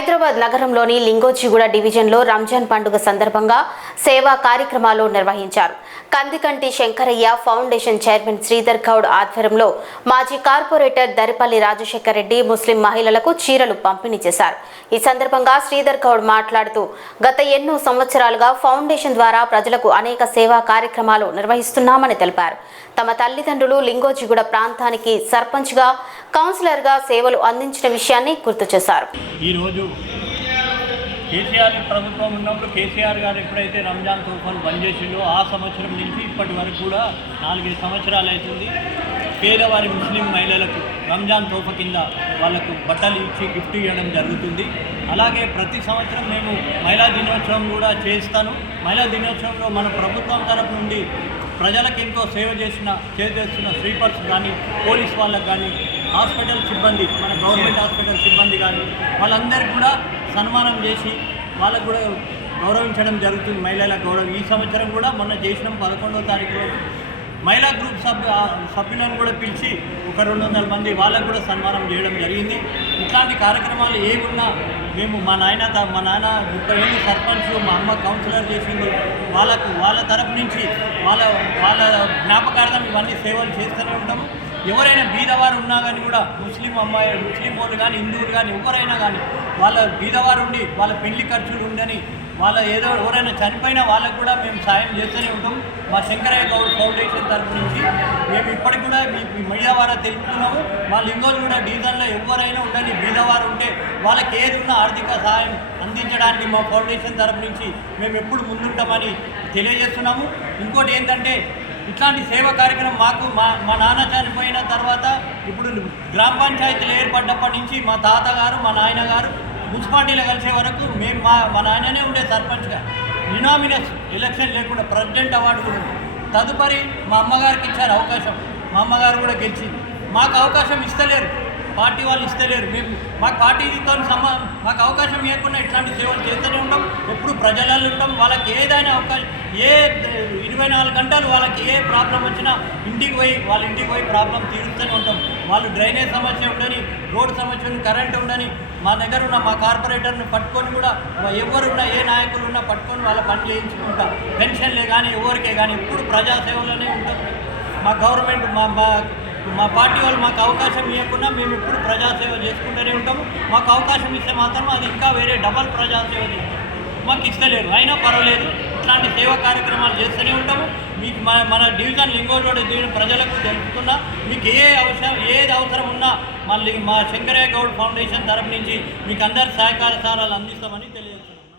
హైదరాబాద్ నగరంలోని లింగోజిగూడ డివిజన్లో రంజాన్ పండుగ సందర్భంగా సేవా కార్యక్రమాలు నిర్వహించారు. కందికంటి శంకరయ్య ఫౌండేషన్ చైర్మన్ శ్రీధర్ గౌడ్ ఆధ్వర్యంలో మాజీ కార్పొరేటర్ దరిపల్లి రాజశేఖర్ రెడ్డి ముస్లిం మహిళలకు చీరలు పంపిణీ చేశారు. ఈ సందర్భంగా శ్రీధర్ గౌడ్ మాట్లాడుతూ గత ఎన్నో సంవత్సరాలుగా ఫౌండేషన్ ద్వారా ప్రజలకు అనేక సేవా కార్యక్రమాలు నిర్వహిస్తున్నామని తెలిపారు. తమ తల్లిదండ్రులు లింగోజిగూడ ప్రాంతానికి సర్పంచ్గా, కౌన్సిలర్గా సేవలు అందించిన విషయాన్ని గుర్తు చేశారు. ఈరోజు కేసీఆర్ ప్రభుత్వం ఉన్నప్పుడు కేసీఆర్ గారు ఎప్పుడైతే రంజాన్ తోఫాను బంద్ చేసిండో ఆ సంవత్సరం నుంచి ఇప్పటి వరకు కూడా 4 సంవత్సరాలు అవుతుంది. పేదవారి ముస్లిం మహిళలకు రంజాన్ తోఫా కింద వాళ్లకు బట్టలు ఇచ్చి గిఫ్ట్ ఇవ్వడం జరుగుతుంది. అలాగే ప్రతి సంవత్సరం మేము మహిళా దినోత్సవం కూడా చేస్తాను. మహిళా దినోత్సవంలో మన ప్రభుత్వం తరపు నుండి ప్రజలకు ఎంతో చేస్తున్న స్వీపర్స్ కానీ, పోలీస్ వాళ్ళకు కానీ, హాస్పిటల్ సిబ్బంది, మన గవర్నమెంట్ హాస్పిటల్ సిబ్బంది కానీ వాళ్ళందరికీ కూడా సన్మానం చేసి వాళ్ళకు కూడా గౌరవించడం జరుగుతుంది. మహిళల గౌరవం ఈ సంవత్సరం కూడా మొన్న చేసిన 11వ తారీఖు రోజు మహిళా గ్రూప్ సభ్యులను కూడా పిలిచి ఒక 200 మంది వాళ్ళకు కూడా సన్మానం చేయడం జరిగింది. ఇట్లాంటి కార్యక్రమాలు ఏమున్నా మేము మా నాన్న 30 ఏళ్ళు సర్పంచ్, మా అమ్మ కౌన్సిలర్ చేసింది, వాళ్ళ తరపు నుంచి వాళ్ళ జ్ఞాపకార్థం ఇవన్నీ సేవలు చేస్తూనే ఉంటాము. ఎవరైనా బీదవారు ఉన్నా కానీ కూడా ముస్లిం వాళ్ళు కానీ, హిందువులు కానీ, ఎవరైనా కానీ వాళ్ళ బీదవారు ఉండి వాళ్ళ పెళ్లి ఖర్చులు ఉండని ఎవరైనా చనిపోయినా వాళ్ళకు కూడా మేము సాయం చేస్తూనే ఉంటాం. మా శంకరయ్య గౌడ్ ఫౌండేషన్ తరఫు నుంచి మేము ఇప్పటికి కూడా మీ మీడియా ద్వారా తెలుపుతున్నాము. మా లింగోజిగూడ డివిజన్లో ఎవరైనా ఉండని బీదవారు ఉంటే వాళ్ళకి ఏది ఉన్న ఆర్థిక సహాయం అందించడానికి మా ఫౌండేషన్ తరఫు నుంచి మేము ఎప్పుడు ముందుంటామని తెలియజేస్తున్నాము. ఇంకోటి ఏంటంటే ఇట్లాంటి సేవా కార్యక్రమం మాకు మా నాన్న చనిపోయిన తర్వాత ఇప్పుడు గ్రామ పంచాయతీలు ఏర్పడ్డప్పటి నుంచి మా తాతగారు, మా నాయనగారు మున్సిపాలిటీలో కలిసే వరకు మేము మా నాయననే ఉండే సర్పంచ్గా. యునామినస్ ఎలక్షన్ లేకుండా ప్రెసిడెంట్ అవార్డు కూడా ఉంది. తదుపరి మా అమ్మగారికి ఇచ్చారు అవకాశం. మా అమ్మగారు కూడా గెలిచింది. మాకు అవకాశం ఇస్తలేరు, పార్టీ వాళ్ళు ఇస్తలేరు. మాకు పార్టీతో మాకు అవకాశం ఇవ్వకుండా ఇట్లాంటి సేవలు చేస్తూనే ఉంటాం. ఎప్పుడు ప్రజలలో ఉంటాం. వాళ్ళకి ఏదైనా అవకాశం 24 గంటలు వాళ్ళకి ఏ ప్రాబ్లం వచ్చినా వాళ్ళ ఇంటికి పోయి ప్రాబ్లం తీరుస్తూనే ఉంటాం. వాళ్ళు డ్రైనేజ్ సమస్య ఉండని, రోడ్ సమస్య, కరెంట్ ఉండని మా దగ్గర ఉన్న మా కార్పొరేటర్ని పట్టుకొని కూడా ఎవరున్నా ఏ నాయకులు ఉన్నా పట్టుకొని వాళ్ళ పని చేయించుకుంటా. పెన్షన్లే కానీ ఎవరికే కానీ ఎప్పుడు ప్రజాసేవలోనే ఉంటాం. మా గవర్నమెంట్ మా పార్టీ వాళ్ళు మాకు అవకాశం ఇవ్వకుండా మేము ఎప్పుడు ప్రజాసేవ చేసుకుంటూనే ఉంటాము. మాకు అవకాశం ఇస్తే మాత్రం అది ఇంకా వేరే డబల్ ప్రజాసేవ చేస్తాం. మాకు ఇస్తలేరు, అయినా పర్వాలేదు. ఇట్లాంటి సేవా కార్యక్రమాలు చేస్తూనే ఉంటాము. మీకు మన డివిజన్ లింగోజిగూడ డివిజన్ ప్రజలకు తెలుపుతున్నా, మీకు ఏది అవసరం ఉన్నా మా శంకరయ్య గౌడ్ ఫౌండేషన్ తరఫు నుంచి మీకు అందరి సహకారాలు అందిస్తామని తెలియజేస్తున్నాం.